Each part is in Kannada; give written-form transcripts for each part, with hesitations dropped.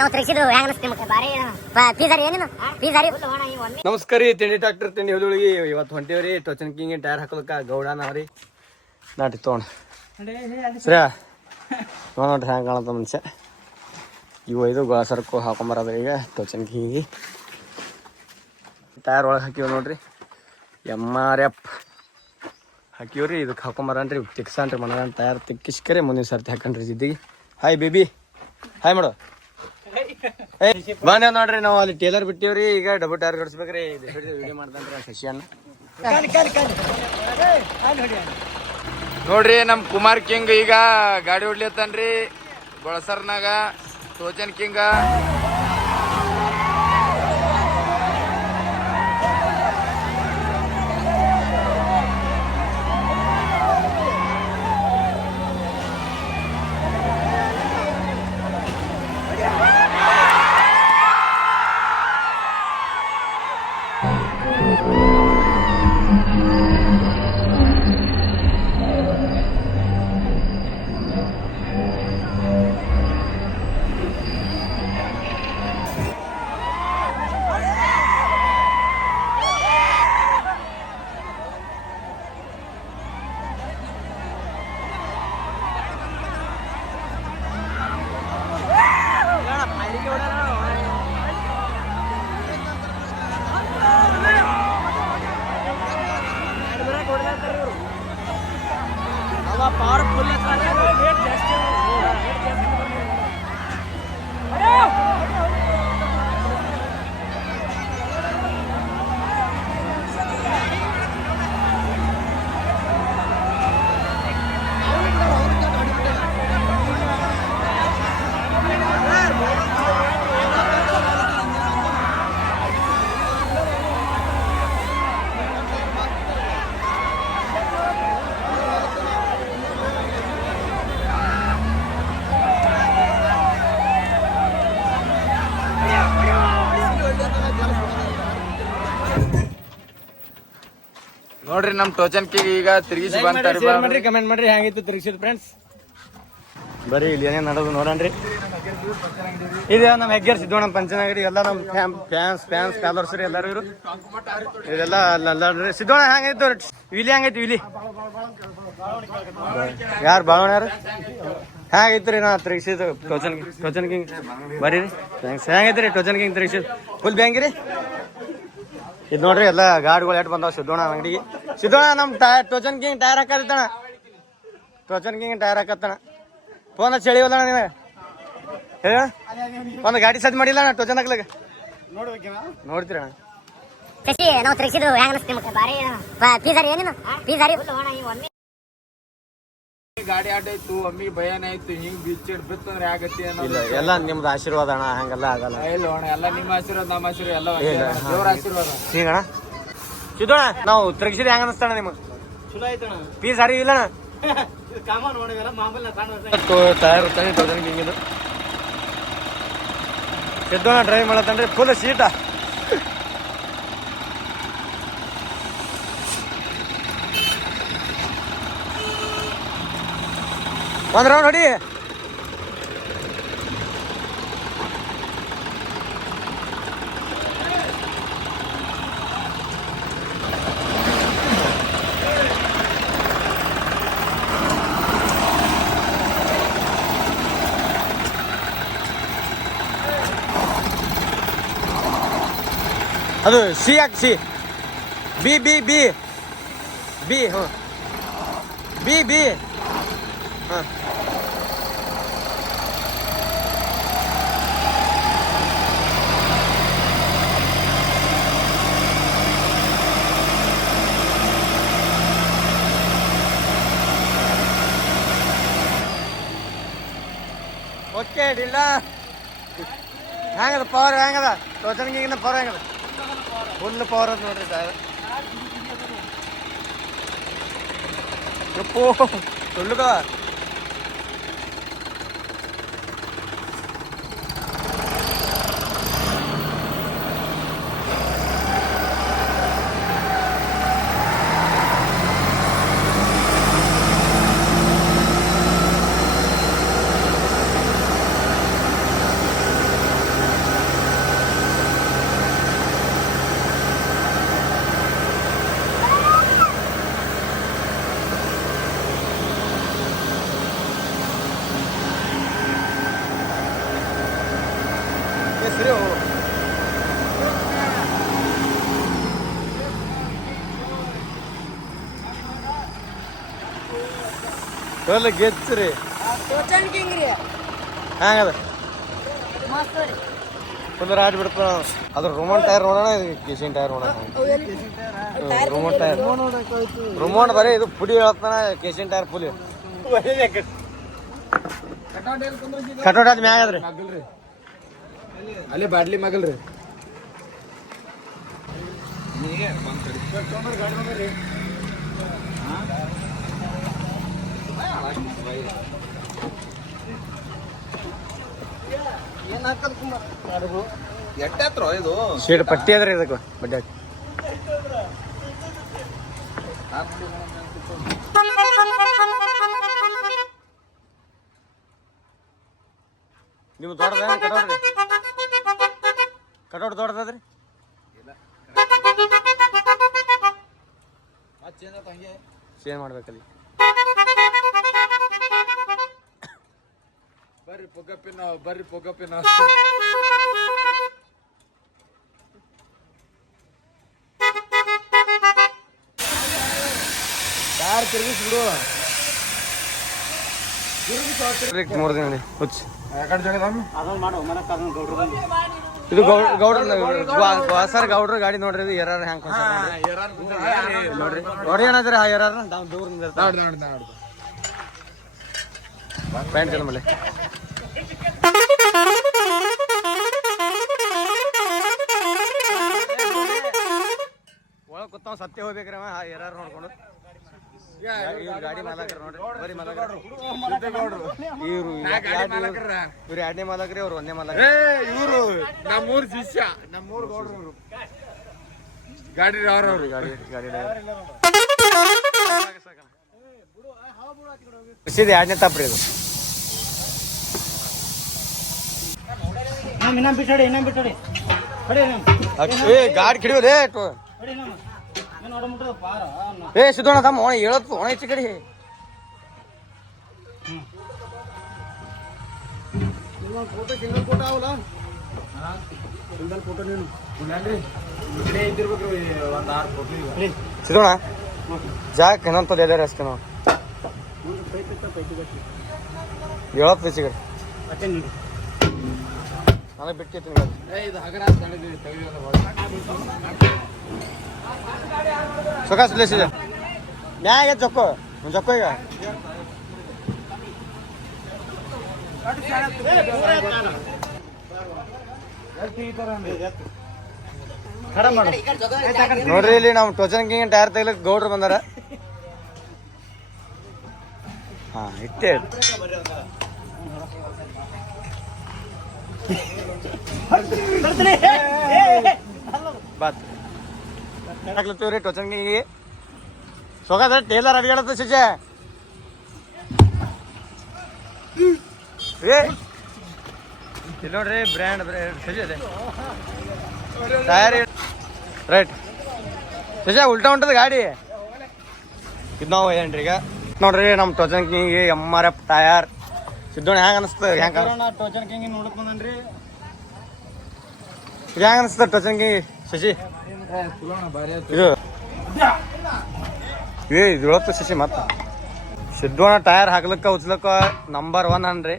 ನಾವು ತೆಗಿಸಿದ್ದು ಹೆಂಗ ಅನಿಸ್ತಿ ನಿಮಗೆ ಬಾರಿ ಫೀಸರಿ ಏನೇನು ಫೀಸರಿ ನಮಸ್ಕಾರ ರೀ ತಿಂಡಿ ಟ್ರಾಕ್ಟರ್ ತಿಂಡಿ ಹೊದೊಳಗಿ ಇವತ್ತು ಹೊಂಟೇವ್ರಿ ಟೋಚನ್ ಕಿಂಗ್ ಟೈರ್ ಹಾಕೋದಕ್ಕೆ ಗೌಡನವ್ರಿ ನಾಟಿ ತೊಗೊಂಡು ಸರಿ ನೋಡ್ರಿ ಹೆಂಗೆ ಕಾಣತ್ತ ಮನುಷ್ಯ ಇವು ಇದು ಗೋಳ ಸರ್ಕು ಹಾಕೊಂಬರೋದು ಈಗ ಟೋಚನ್ ಕಿಂಗಿಗೆ ಟೈರ್ ಒಳಗೆ ಹಾಕಿವ್ ನೋಡ್ರಿ MRF ಹಾಕಿವ್ರಿ ಇದಕ್ಕೆ ಹಾಕೊಂಬರನ್ರಿ ತಿಕ್ಸನ್ರಿ ಮನ ಟೈರ್ ತಿಕ್ಕಿಸ್ಕರೆ ಮುಂದಿನ ಸರ್ತಿ ಹಾಕನ್ರಿ ಜಿದ್ದಿಗೆ ಹಾಯ್ ಬೇಬಿ ಹಾಯ್ ಮಾಡು ಬಂದೇವ್ ನೋಡ್ರಿ ನಾವು ಅಲ್ಲಿ ಟೇಲರ್ ಬಿಟ್ಟಿವ್ರಿ ಈಗ ಡಬಲ್ ಟೈರ್ ಹೊಡಿಸ್ಬೇಕ್ರಿ ವಿಡಿಯೋ ಮಾಡ್ತಾನ್ರಿ ಶಶಿಯನ್ನ ನೋಡ್ರಿ ನಮ್ ಕುಮಾರ್ ಕಿಂಗ್ ಈಗ ಗಾಡಿ ಹೊಡ್ಲಿತ್ತನ್ರಿ ಬಳಸರ್ನಾಗ ಟೋಚನ್ ಕಿಂಗ ನೋಡ್ರಿ ನಮ್ ಟೋಚನ್ ಕಿಂಗ್ ಈಗ ತಿರುಗಿಸಿ ಬಂದ್ರಿ ಕಮೆಂಟ್ ಮಾಡ್ರಿ ಹೆಂಗಿತ್ತು ತಿರುಗಿಸಿದ್ ಫ್ರೆಂಡ್ಸ್ ಬರೀ ಇಲ್ಲಿ ಏನೇನು ಮಾಡೋದು ನೋಡನ್ರಿ ಇದು ನಮ್ಮ ಹೆಗ್ಗೇರ್ ಸಿದ್ದೋಣ ಪಂಚನಾಗರಿ ಎಲ್ಲ ನಮ್ಮ ಫ್ಯಾನ್ಸ್ ಫಾಲೋವರ್ಸ್ ರೀ ಎಲ್ಲರೂ ಇವರು ಇದೆಲ್ಲ ಅಲ್ಲಾಡ್ರಿ ಸಿದ್ದೋಣ ಹೆಂಗೈತು ವಿಲಿ ಹೆಂಗೈತಿ ವಿಲಿ ಯಾರು ಬಾಳೋಣ ಯಾರು ಹೆಂಗೈತ್ರಿ ನಾ ತಿರುಗಿಸಿದ್ ಟೋಚನ್ ಕಿಂಗ್ ಬರೀ ಥ್ಯಾಂಕ್ಸ್ ಹೆಂಗೈತ್ರಿ ಟೋಚನ್ ಕಿಂಗ್ ತಿರುಗಿಸಿದ್ ಫುಲ್ ಬ್ಯಾಂಕ್ ರೀ ಇದು ನೋಡ್ರಿ ಎಲ್ಲ ಗಾಡಿಗಳು ಎಟ್ ಬಂದಾವ ಸಿದ್ದೋಣ ಅಂಗಡಿಗೆ ಸಿದ್ದೋಣ ನಮ್ಮ ಟೋಚನ್ ಕಿಂಗ್ ಟೈರ್ ಹಾಕತ್ತಣ ಟೋಚನ್ ಕಿಂಗ್ ಟೈರ್ ಹಾಕತ್ತಣ ಫೋನ್ ಚಳಿ ಹೋದಣ ನೀನು ಹೇಳ ಒಂದು ಗಾಡಿ ಸದ್ ಮಾಡಿಲ್ಲ ಅಣ್ಣ ಟೋಚನ್ ಹಾಕ್ಲಾಗ ನೋಡ್ತೀರಣ್ಣ ಶಶಿ ನಾವು ತೆಗಿಸಿದ್ದು ಹೆಂಗ ಅನಿಸ್ತಿ ನಿಮಗೆ ಬಾರಿ ಫೀಸರಿ ಏನೇನು ಫೀಸರಿ ಗಾಡಿ ಆಟ ಆಯ್ತು ಅಮ್ಮಿ ಭಯನ ಆಯ್ತು ಹಿಂಗ್ ಬಿಚ್ಚಿಡ್ ಬಿತ್ತಂದ್ರೆ ಆಗತ್ತೆ ಇಲ್ಲ ಎಲ್ಲ ನಿಮ್ದು ಆಶೀರ್ವಾದ ಅಣ್ಣ ಹಂಗೆಲ್ಲ ಆಗಲ್ಲ ಇಲ್ಲ ಅಣ್ಣ ಎಲ್ಲ ನಿಮ್ಮ ಆಶೀರ್ವಾದ ನಮ್ಮ ಆಶೀರ್ವಾದ ಎಲ್ಲ ದೇವ್ರ ಆಶೀರ್ವಾದ ಹೀಗಣ ಸಿದ್ದೋಣ ನಾವು ತಿರುಗಿಸಿದ್ರೆ ಹೆಂಗ ಅನಿಸ್ತಣ್ಣ ನಿಮಗೆ ಚಲೋ ಆಯ್ತಣ್ಣ ಫೀಸ್ ಹರಿ ಇಲ್ಲಣ್ಣ ಕಾಮನ್ ನೋಡಿದಲ್ಲ ಮಾಮೂಲಿ ಟೈರ್ ತಾನೆ ಟೋಚನ್ ಕಿಂಗ್ ಇದು ಸಿದ್ದೋಣ ಡ್ರೈವ್ ಮಾಡತ್ತನ್ರಿ ಫುಲ್ ಸೀಟ ಒಂದ್ ರೌಂಡ್ ಹೊಡಿ ಅದು ಸಿ ಹಾಕಿ ಸಿ ಬಿ ಬಿ ಬಿ ಬಿ ಹ್ಞೂ ಬಿ ಬಿ ಹಾಂ ಓಕೆ ಡಿಲ್ಲ ಹೆಂಗದ ಪವರ್ ಹೆಂಗದ ಟೋಚನ್ ಕಿಂಗಿನ ಪವರ್ ಹೆಂಗದ ಫುಲ್ ಪವರ್ ಅದ ನೋಡ್ರಿ ಟೈರ್ ಯಪ್ಪೋ ಸುಳ್ಳುಗ ಫುಲ್ ಗೆಚ್ಚ್ರಿ ಟೋಚನ್ ಕಿಂಗ್ ರೀ ಹ್ಯಾಂಗದ ಮಸ್ತ್ ರೀ ಫುಲ್ ರಾಡ್ ಬಿಡ್ತಾವ ಅದ್ರ ರೋಮನ್ ಟೈರ್ ನೋಡೋಣ ಕೇಸಿನ್ ಟೈರ್ ನೋಡೋಣ ರೋಮನ್ ಟೈರ್ ರೋಮನ್ ಬರೀ ಇದು ಪುಡಿ ಹೇಳ್ತಾನ ಕೇಸಿನ್ ಟೈರ್ ಪುಲಿ ಕಟೋಟ್ ಆದ್ ಮ್ಯಾಗ ಅದ್ರಿ ಅಲ್ಲೇ ಬಾಡ್ಲಿ ಮಗಲ್ರಿ ಎಟ್ಟತ್ರ ಇದು ಶೀಟ್ ಪಟ್ಟಿ ಅದ್ರಿ ಇದಕ್ಕೆ ಬಡ್ಡಿ ನೀವು ದೊಡ್ಡದ ಕಟೋಟ್ರಿ ಕಟೋಟ್ ದೊಡ್ಡದ್ರಿ ಚೇಂಜ್ ಮಾಡ್ಬೇಕಲ್ಲಿ ಬರ್ರಿ ಪೊಗಪ್ಪಿನ ಯಾರು ತಿರುಗಿಸ್ಬಿಡು 3 ದಿನ ಹುಚ್ಚ ಅದನ್ನ ಮಾಡು ಮನಕ್ಕೆ ಅದನ್ನ ಗೌಡ್ರು ಬಂದು ಇದು ಸರ್ ಗೌಡ್ರ ಗಾಡಿ ನೋಡ್ರಿ ಇದು ಎರಾರ ಹ್ಯಾಂಗ ನೋಡ್ರಿ ನೋಡಿ ಏನಾದ್ರಿ ಆ ಎರಾರ ನಾವು ದೂರದಿಂದ ಪ್ಯಾಂಟ್ ಇಲ್ಲ ಮೇಲೆ ಒಳಗೆ ಕೂತಾವ ಸತ್ಯ ಹೋಗ್ಬೇಕ್ರಿ ಅವ ಎರಾರ ನೋಡ್ಕೊಂಡು ಗಾಡಿ ಮಾಲಕರು ನೋಡ್ರಿ ಬರೀ ಮಾಲಕರು ಇವ್ರು ಎರಡನೇ ಮಾಲಕ್ರಿ ಅವ್ರು ಒಂದೇ ಮಾಲಕ ಇವ್ರು ನಮ್ಮೂರ್ ಶಿಷ್ಯ ನಮ್ಮೂರ್ ಗೌಡ್ರು ಗಾಡಿ ಅವ್ರವ್ರು ಗಾಡಿ ಸೀದಾ ಎರಡನೇ ತಪ್ಪ್ರಿ ಇದು ಇನ್ನೊಂದು ಬಿಟ್ಟಾಡಿ ಕಡೆ ಏ ಗಾಡಿ ಕಿಡಿಯೋದೇ ಕಡೆ ನೋಡ್ಬಿಟ್ಟು ಪಾರ ಏ ಸಿದ್ದೋಣ ತಮ್ಮ ಒಣ ಹೇಳತ್ತು ಒಣ ಹೆಚ್ಚು ಕಡೆ ಫೋಟೋ ಸಿಂಗಲ್ ಫೋಟೋ ಅವಲ್ಲ ಸಿಂಗಲ್ ಫೋಟೋ ನೀನು ಇದ್ದಿರ್ಬೇಕ್ರಿ ಒಂದು 6 ಫೋಟೋ ಸಿದ್ದೋಣ ಜಾಕ್ ಏನಂತದ್ದು ಎಲ್ಲಾರ ಅಷ್ಟೇ ನಾವು ಹೇಳತ್ತು ಹೆಚ್ಚು ಕಡೆ ನನಗೆ ಬಿಟ್ಟಿರ್ತೀನಿ ಇದು ಹಗರ ಸೊಕಾಸ್ ಪ್ಲೇಸ್ ಇದೆ ಮ್ಯಾಗ ಜೊಕ್ಕೋ ಜೊಕ್ಕೋ ಈಗ ನೋಡ್ರಿ ಇಲ್ಲಿ ನಾವು ಟೋಚನ್ ಕಿಂಗ್ ಟೈರ್ ತೆಗ್ಲಕ್ ಗೌಡ್ರು ಬಂದಾರ ಹಾ ಇಟ್ಟೆ ಬಾತ್ ಹಾಕ್ಲತ್ತೀವ್ರಿ ಟೋಚನ್ ಕಿಂಗಿಗೆ ಸೊಗಾದ ಟೇಲರ್ ಅಡಿಗಾಡತ್ತ ಶಿಜೆ ಇಲ್ಲಿ ನೋಡ್ರಿ ಬ್ರ್ಯಾಂಡ್ ಸಜೆ ಟಯರ್ ರೈಟ್ ಸಜೆ ಉಲ್ಟಾ ಹೊಂಟದ ಗಾಡಿ ಇದು ನಾವು ಏನ್ರಿ ಈಗ ನೋಡ್ರಿ ನಮ್ಮ ಟೋಚನ್ ಕಿಂಗಿಗೆ MRF ಟಯರ್ ಸಿದ್ದೋಣ ಹೆಂಗ ಅನಿಸ್ತದ ಹೆಂಗ ಟೋಚನ್ ಕಿಂಗ್ ನೋಡಕ್ ಬಂದನ್ರಿ ಇದು ಹೆಂಗ ಅನಿಸ್ತದ ಟೋಚನ್ ಕಿಂಗಿ ಶಶಿ ಇದು ಇದು ಹೇಳತ್ತ ಶಶಿ ಮತ್ತ ಸಿದ್ದೋಣ ಟಯರ್ ಹಾಕ್ಲಕ್ಕ ಉಚ್ಲಕ್ಕ ನಂಬರ್ 1 ಅನ್ರಿ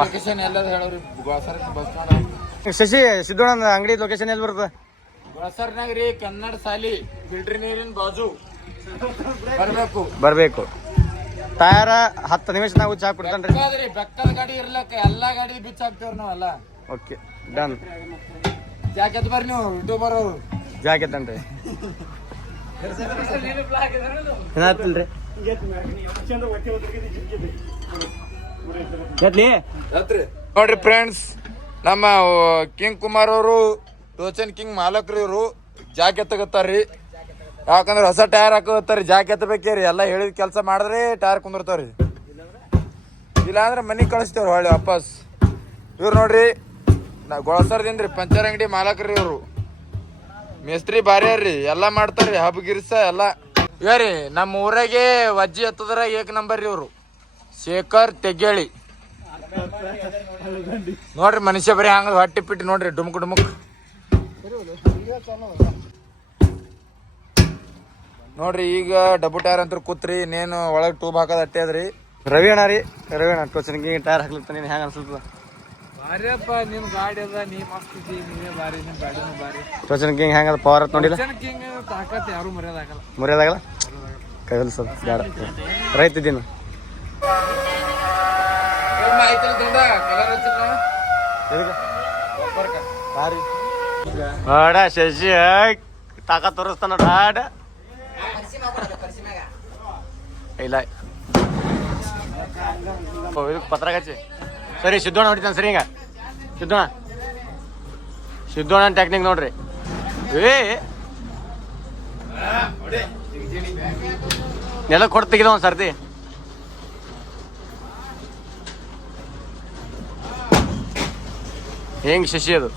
ಲೊಕೇಶನ್ ಎಲ್ಲರೂ ಹೇಳೋರಿ ಬಸ್ ಶಶಿ ಸಿದ್ದೋಣ ಅಂಗಡಿ ಲೊಕೇಶನ್ ಎಲ್ಲಿ ಬರ್ತದ ಬಸರ್ನಾಗ ರೀ ಕನ್ನಡ ಸಾಲಿ ಫಿಲ್ಟರ್ ನೀರಿನ ಬಾಜು ಬರ್ಬೇಕು ಟಯರ್ 10 ನಿಮಿಷನಾಗ ಉಚ್ಚ ಹಾಕ್ಬಿಡ್ತಾನ್ರಿ ಬೆಕ್ಕದ ಗಾಡಿ ಇರ್ಲಕ್ಕ ಎಲ್ಲಾ ಗಾಡಿ ಬಿಚ್ಚ ಹಾಕ್ತೇವ್ರಿ ನಾವೆಲ್ಲ ಓಕೆ ಡನ್ ಜಾಕೆತ್ ಬರ್ರಿ ನೀವು ಯೂಟ್ಯೂಬರ್ ಅವರು ಜಾಕೆಟ್ ಅನ್ರಿ ಏನಾಗ್ತಿಲ್ರಿ ನೋಡ್ರಿ ಫ್ರೆಂಡ್ಸ್ ನಮ್ಮ ಕಿಂಗ್ ಕುಮಾರ್ ಅವರು ಟೋಚನ್ ಕಿಂಗ್ ಮಾಲಕ್ರು ಇವರು ಜಾಕೆತ್ ತಗೋತಾರ್ರಿ ಯಾಕಂದ್ರೆ ಹೊಸ ಟೈರ್ ಹಾಕೋತಾರಿ ಜಾಕೆತ್ ಬೇಕೇರಿ ಎಲ್ಲ ಹೇಳಿದ ಕೆಲಸ ಮಾಡಿದ್ರೆ ಟೈರ್ ಕುಂದಿರ್ತಾವ್ರಿ ಇಲ್ಲ ಅಂದ್ರೆ ಮನೆಗೆ ಕಳಿಸ್ತೇವ್ರಿ ಹೊಳ್ಳಿ ವಾಪಸ್ ಇವ್ರು ನೋಡ್ರಿ ನಾ ಗೊಳಸರ್ದಿಂದ್ರಿ ಪಂಚರ್ ಅಂಗಡಿ ಮಾಲಕ್ರಿ ಇವ್ರು ಮೇಸ್ತ್ರಿ ಬಾರಿ ರೀ ಎಲ್ಲ ಮಾಡ್ತಾರ್ರಿ ಹಬ್ ಗಿರ್ಸ ಎಲ್ಲ ಇವ್ರಿ ನಮ್ಮ ಊರಾಗೆ ವಜ್ಜಿ ಹತ್ತದ್ರ ಏಕ್ ನಂಬರ್ ರೀ ಇವ್ರು ಶೇಖರ್ ತೆಗ್ಗೇಳಿ ನೋಡ್ರಿ ಮನುಷ್ಯ ಬರೀ ಹಂಗ ಹೊಟ್ಟಿ ಪಿಟ್ಟಿ ನೋಡ್ರಿ ಡುಮುಕ್ ನೋಡ್ರಿ ಈಗ ಡಬ್ಬು ಟೈರ್ ಅಂತ ಕೂತ್ರಿ ಇನ್ನೇನು ಒಳಗೆ ಟೂಬ್ ಹಾಕೋದ್ ಅಟ್ಟೆ ಅದ್ರಿ. ರವಿ ಅಣ್ಣ ರೀ, ರವಿ ಅಣ್ಣ ಟೋಚನ್ಗೆ ಟೈರ್ ಹಾಕ್ಲಿಕ್ಕೆ ನೀನು ಹೆಂಗೆ ಅನ್ಸುತ್ತದ? ಭಾರಿಯಪ್ಪ ನಿಮ್ ಗಾಡಿ ಅದ, ನೀ ಮಸ್ತ್ ಇದ್ದಿ, ನೀವೇ ಭಾರಿ, ನಿಮ್ ಗಾಡಿನೂ ಭಾರಿ. ಟೋಚನ್ ಕಿಂಗ್ ಹೆಂಗದ ಪವರ್ ಅಂತ ನೋಡಿಲ್ಲ? ಕಿಂಗ್ ತಾಕತ್ ಯಾರು ಮರ್ಯಾದಾಗಲ್ಲ. ಮುರಿಯೋದಾಗಲ್ಲ ಕೈಯಲ್ಲಿ ಸ್ವಲ್ಪ ಬೇಡ, ರೈತ ಇದ್ದೀನಿ. ಹಾಡ ಶಶಿ ತಾಕತ್ ತೋರಿಸ್ತಾನ ಹಾಡ ಇಲ್ಲ ಇದಕ್ಕೆ ಪತ್ರ ಹಚ್ಚಿ. ಸರಿ ಸಿದ್ದೋಣ ಹೊಡಿತಾನೆ ಸರಿ. ಹಿಂಗ ಸಿದ್ದೋಣ ಟೆಕ್ನಿಕ್ ನೋಡ್ರಿ. ನೆಲ ಕೊಟ್ಟು ತೆಗಿದ ಒಂದು ಸರ್ತಿ. ಹೆಂಗ್ ಶಶಿ ಅದು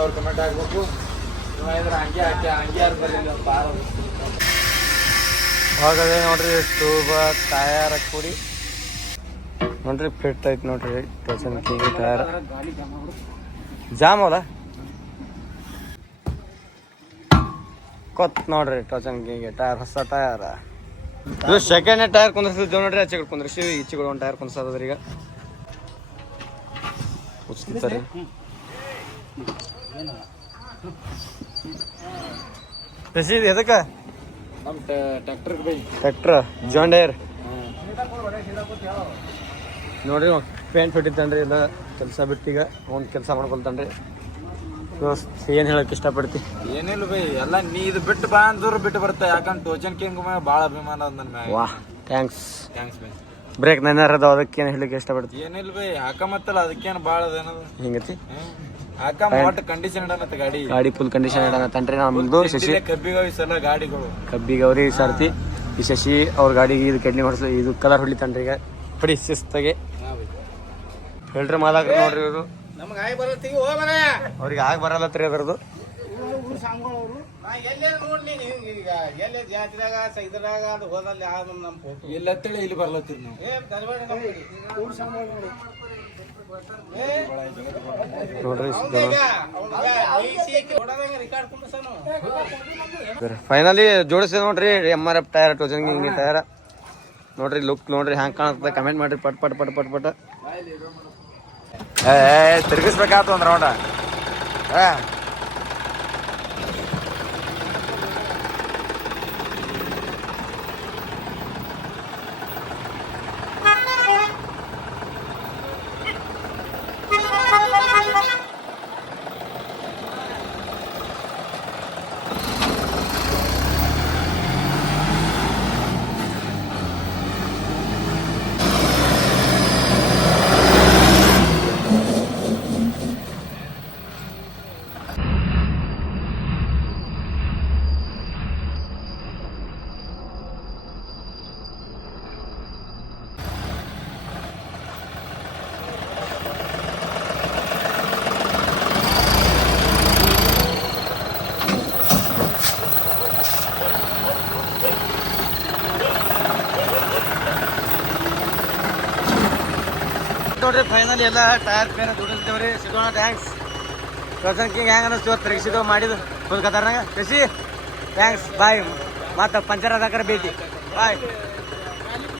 ಅವ್ರ ಕಮೆಂಟ್ ಹಾಕ್ಬೇಕು. ಹೋಗದೆ ನೋಡ್ರಿ ಟೂಬ ಟಯರ್ ಕೂಡಿ ನೋಡ್ರಿ ಫಿಟ್ ಐತಿ ನೋಡ್ರಿ. ಟೋಚನ್ ಕಿಂಗ್ ಟಯರ್ ಜಾಮ್ ಅವಲ್ಲ ಕೊತ್ ನೋಡ್ರಿ. ಟೋಚನ್ ಕಿಂಗ್ ಟಯರ್ ಹೊಸ ಟಯರ್. ಇದು ಸೆಕೆಂಡ್ ಟೈರ್ ಕುಂದ್ರಿಸಿದ್ವಿ ನೋಡ್ರಿ. ಆಚೆ ಕುಂದ್ರಿಸಿ ಈಚೆಗಳು ಒಂದು ಟೈರ್ ಕುಂದ್ಸದ್ರಿ. ಈಗ ಉಚ್ತಾರೆ ರಸೀದ್ ಎದಕ್ಕ? ನಮ್ ಟ್ರ್ಯಾಕ್ಟರ್ ಜಾನ್ ಡೈರ್ ನೋಡ್ರಿ. ಪೇಂಟ್ ಹೊಡಿತಾನ್ರಿ ಎಲ್ಲ ಕೆಲಸ ಬಿಟ್ಟೀಗ ಅವ್ನು ಕೆಲಸ ಮಾಡ್ಕೊಳ್ತಾನ್ರಿ. ಏನ್ ಹೇಳಕ್ ಇಷ್ಟಪಡ್ತಿ? ಏನಿಲ್ಲ ಬೈ, ಎಲ್ಲ ನೀ ಇದು ಬಿಟ್ಟು ಬಾ ಅಂದ್ರು ಬಿಟ್ಟು ಬರ್ತಾ. ಯಾಕಂದ್ರೆ ಟೋಚನ್ ಕಿಂಗ್ ಭಾಳ ಅಭಿಮಾನ ಅದ ನನ್ನ ಮ್ಯಾಗ. ವಾಹ್ ಥ್ಯಾಂಕ್ಸ್. ಬೈ. ಬ್ರೇಕ್ ನೆನಾರದ ಅದಕ್ಕೇನು ಹೇಳಕ್ಕೆ ಇಷ್ಟಪಡ್ತಿ? ಏನಿಲ್ಲ ಬೈ, ಹಾಕಮತ್ತಲ್ಲ ಅದಕ್ಕೇನು ಭಾಳ ಅದೇನದು ಹಿಂಗತಿ ಹಾಕ ಒಟ್ಟು ಕಂಡೀಷನ್ ಇಡನತ್ತ ಗಾಡಿ. ಗಾಡಿ ಫುಲ್ ಕಂಡೀಷನ್ ಇಡನತ್ತನ್ರಿ. ನಮ್ದು ಶಶಿ ಕಬ್ಬಿಗವಿ ಸಲ ಗಾಡಿಗಳು ಕಬ್ಬಿಗವ್ರಿ ಸರ್ತಿ. ಈ ಶಶಿ ಅವ್ರ ಗಾಡಿಗೆ ಇದು ಕೆಡ್ಲಿ ಮಾಡಿಸ್ ಇದು ಕಲರ್ ಹೊಡಿತಾನ್ರಿ. ಈಗ ಪಡಿ ಶಿಸ್ತಾಗೆ ಹೇಳ್ರಿ ಮಾಲಾಕ್ರಿ ನೋಡ್ರಿ. ಇವರು ನಮ್ಗೆ ಆಗಿ ಬರತ್ತೀವಿ ಅವ್ರಿಗೆ ಆಗ ಬರಲ್ಲತ್ರಿ ಅದರದು. ಎಲ್ಲೇ ನೋಡ್ಲಿ ನೀವು ಈಗ ಎಲ್ಲೇ ಜಾತ್ರೆಗ ಇದ್ರಾಗ ಅದು ಹೋದಲ್ಲಿ ಯಾವ್ದು ನಮ್ಮ ಫೋಟೋ ಇಲ್ಲ ಅಂತೇಳಿ ಇಲ್ಲಿ ಬರ್ಲತ್ತೀರಿ ನಾವು. ನೋಡ್ರಿ ಫೈನಲಿ ಜೋಡಿಸಿ ನೋಡ್ರಿ. MRF ಟೈರ್ ಟೋಚನ್ ಕಿಂಗ್ ಟೈರ್ ನೋಡ್ರಿ. ಲುಕ್ ನೋಡ್ರಿ ಹ್ಯಾಂಗ ಕಾಣುತ್ತೆ. ಕಮೆಂಟ್ ಮಾಡ್ರಿ ಪಟ್ ಪಟ್ ಪಟ್ ಪಟ್ ಪಟ್. ತಿರ್ಗಿಸ್ಬೇಕಾಯ್ತು ಒಂದ್ ರೌಂಡ. ನೋಡ್ರಿ ಫೈನಲಿ ಎಲ್ಲ ಟೈರ್ ಪೇನ ದುಡಿಸ್ತೇವ್ರಿ. ಸಿಗೋಣ ಥ್ಯಾಂಕ್ಸ್. ಟೋಚನ್ ಕಿಂಗ್ ಹೆಂಗ ಅನ್ನಿಸ್ತು ತಿರುಗಿಸಿದವು ಮಾಡಿದ್ದು ಫುಲ್ ಕತಾರ್ನಾಗ. Shashi thanks bye. ಮತ್ತೆ ಪಂಚರ್ ಅದಾಕರ ಭೇಟಿ ಬಾಯ್.